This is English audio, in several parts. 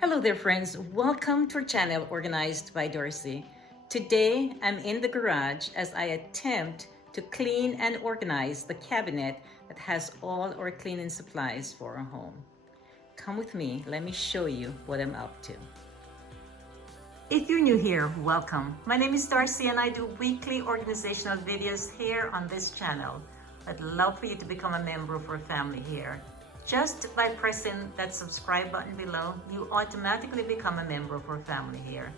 Hello there friends, welcome to our channel Organized by Dorsey. Today I'm in the garage as I attempt to clean and organize the cabinet that has all our cleaning supplies for our home. Come with me, let me show you what I'm up to. If you're new here, welcome. My name is Darcy and I do weekly organizational videos here on this channel. I'd love for you to become a member of our family here. Just by pressing that subscribe button below, you automatically become a member of our family here.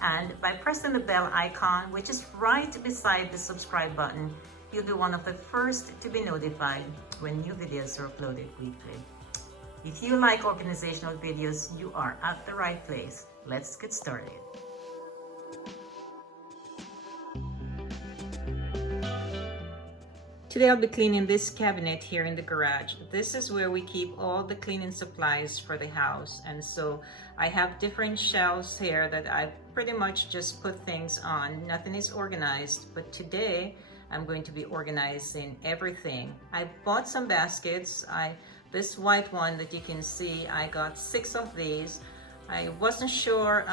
And by pressing the bell icon, which is right beside the subscribe button, you'll be one of the first to be notified when new videos are uploaded weekly. If you like organizational videos, you are at the right place. Let's get started. Today I'll be cleaning this cabinet here in the garage. This is where we keep all the cleaning supplies for the house. And so I have different shelves here that I pretty much just put things on. Nothing is organized, but today I'm going to be organizing everything. I bought some baskets. This white one that you can see, I got 6 of these. I wasn't sure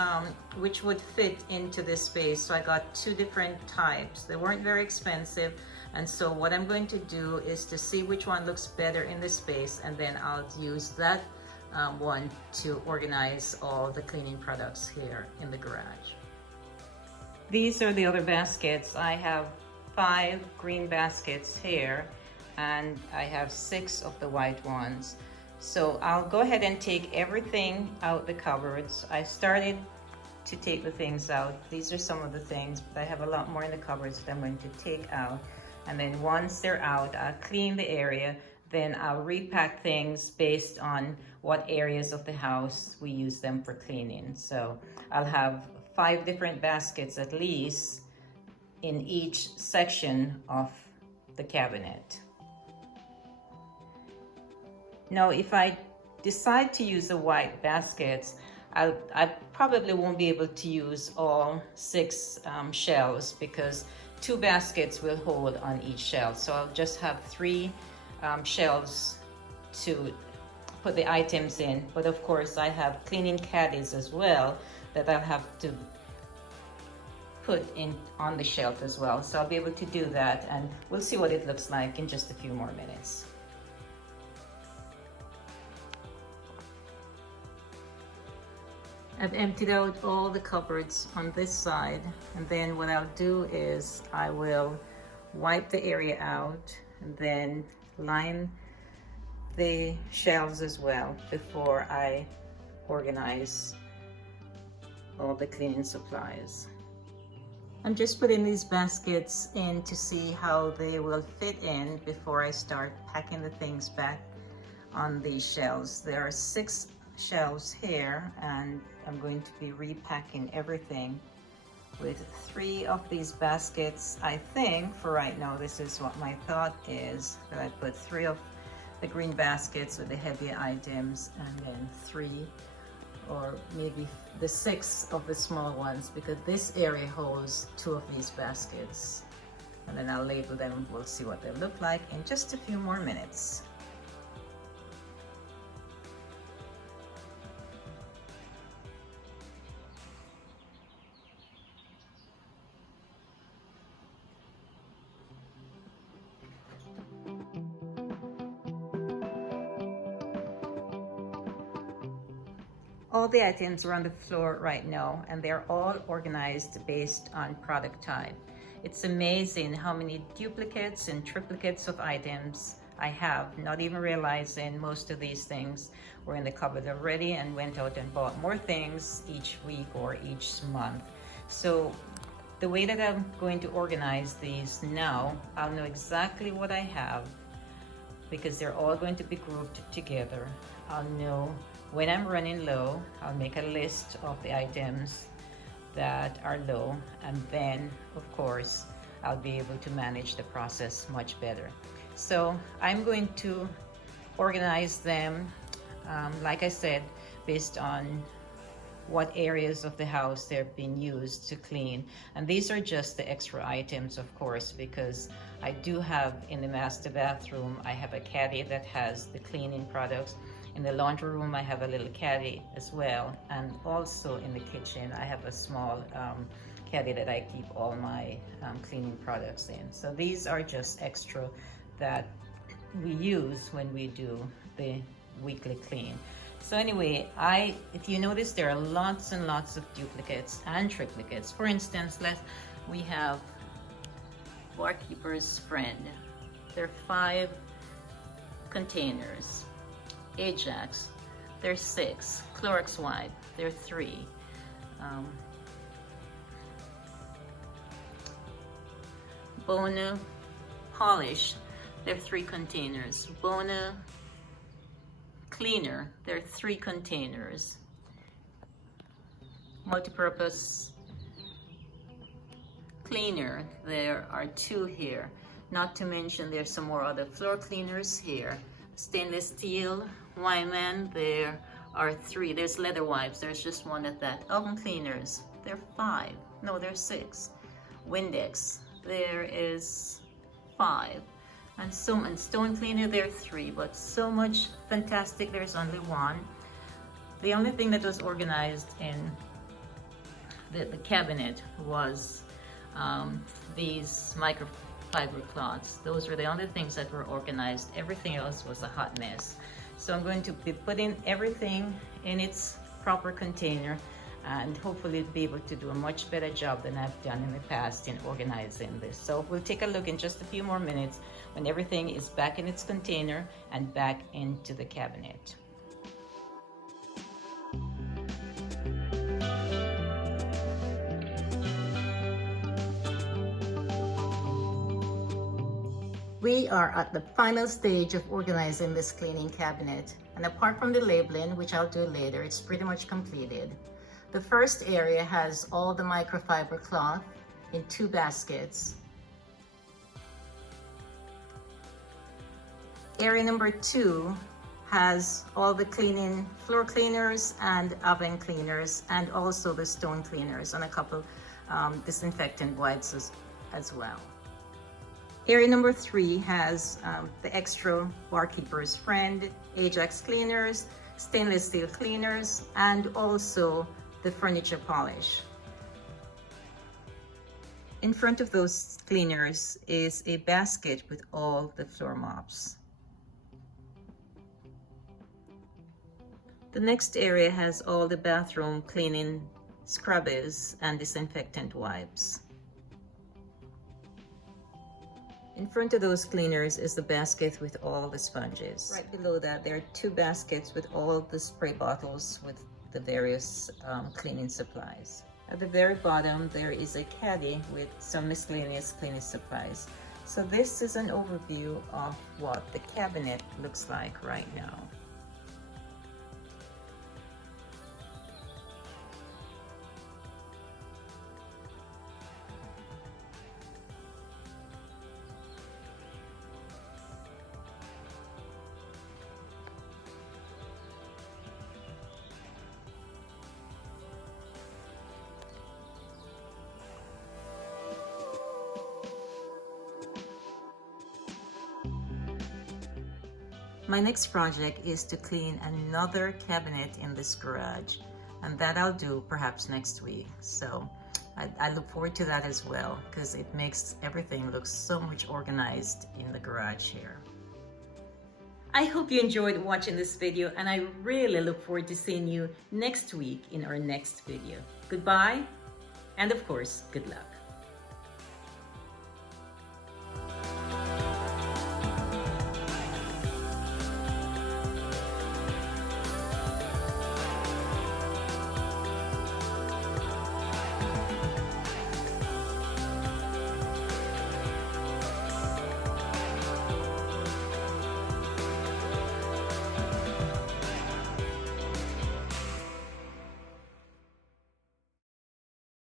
which would fit into this space, so I got 2 different types. They weren't very expensive, and so what I'm going to do is to see which one looks better in this space, and then I'll use that one to organize all the cleaning products here in the garage. These are the other baskets. I have 5 green baskets here, and I have 6 of the white ones. So I'll go ahead and take everything out the cupboards. I started to take the things out. These are some of the things, but I have a lot more in the cupboards that I'm going to take out. And then once they're out, I'll clean the area. Then I'll repack things based on what areas of the house we use them for cleaning. So I'll have 5 different baskets at least in each section of the cabinet. Now, if I decide to use the white baskets, I probably won't be able to use all 6 shelves because 2 baskets will hold on each shelf. So I'll just have 3 shelves to put the items in. But of course, I have cleaning caddies as well that I'll have to put in on the shelf as well. So I'll be able to do that, and we'll see what it looks like in just a few more minutes. I've emptied out all the cupboards on this side, and then what I'll do is I will wipe the area out and then line the shelves as well before I organize all the cleaning supplies. I'm just putting these baskets in to see how they will fit in before I start packing the things back on these shelves. There are 6 shelves here, and I'm going to be repacking everything with 3 of these baskets. I think for right now, this is what my thought is, that I put 3 of the green baskets with the heavier items, and then 3 or maybe the 6 of the small ones, because this area holds 2 of these baskets. And then I'll label them. We'll see what they look like in just a few more minutes. All the items are on the floor right now, and they're all organized based on product type. It's amazing how many duplicates and triplicates of items I have, not even realizing most of these things were in the cupboard already and went out and bought more things each week or each month. So the way that I'm going to organize these now, I'll know exactly what I have because they're all going to be grouped together. I'll know when I'm running low. I'll make a list of the items that are low, and then of course I'll be able to manage the process much better. So I'm going to organize them, like I said, based on what areas of the house they're being used to clean. And these are just the extra items, of course, because I do have in the master bathroom, I have a caddy that has the cleaning products. In the laundry room, I have a little caddy as well. And also in the kitchen, I have a small caddy that I keep all my cleaning products in. So these are just extra that we use when we do the weekly clean. So anyway, if you notice, there are lots and lots of duplicates and triplicates. For instance, we have Barkeeper's Friend. There are 5 containers. Ajax, there's 6. Clorox Wipe, there are 3. Bona Polish, there are 3 containers. Bona Cleaner, there are 3 containers. Multipurpose Cleaner, there are 2 here. Not to mention there's some more other floor cleaners here. Stainless steel, Wyman, there are 3. There's leather wipes, there's just 1 at that. Oven cleaners, there are 5. No, there's 6. Windex, there is 5. And stone cleaner, there are 3. But so much fantastic, there's only 1. The only thing that was organized in the cabinet was these microfiber cloths. Those were the only things that were organized. Everything else was a hot mess. So I'm going to be putting everything in its proper container and hopefully be able to do a much better job than I've done in the past in organizing this. So we'll take a look in just a few more minutes when everything is back in its container and back into the cabinet. We are at the final stage of organizing this cleaning cabinet, and apart from the labeling, which I'll do later, it's pretty much completed. The first area has all the microfiber cloth in 2 baskets. Area number 2 has all the floor cleaners and oven cleaners, and also the stone cleaners and a couple disinfectant wipes as well. Area number 3 has the extra Barkeeper's Friend, Ajax cleaners, stainless steel cleaners, and also the furniture polish. In front of those cleaners is a basket with all the floor mops. The next area has all the bathroom cleaning scrubbers and disinfectant wipes. In front of those cleaners is the basket with all the sponges. Right below that, there are 2 baskets with all the spray bottles with the various cleaning supplies. At the very bottom, there is a caddy with some miscellaneous cleaning supplies. So this is an overview of what the cabinet looks like right now. My next project is to clean another cabinet in this garage, and that I'll do perhaps next week. So I look forward to that as well, because it makes everything look so much organized in the garage here. I hope you enjoyed watching this video, and I really look forward to seeing you next week in our next video. Goodbye, and of course, good luck.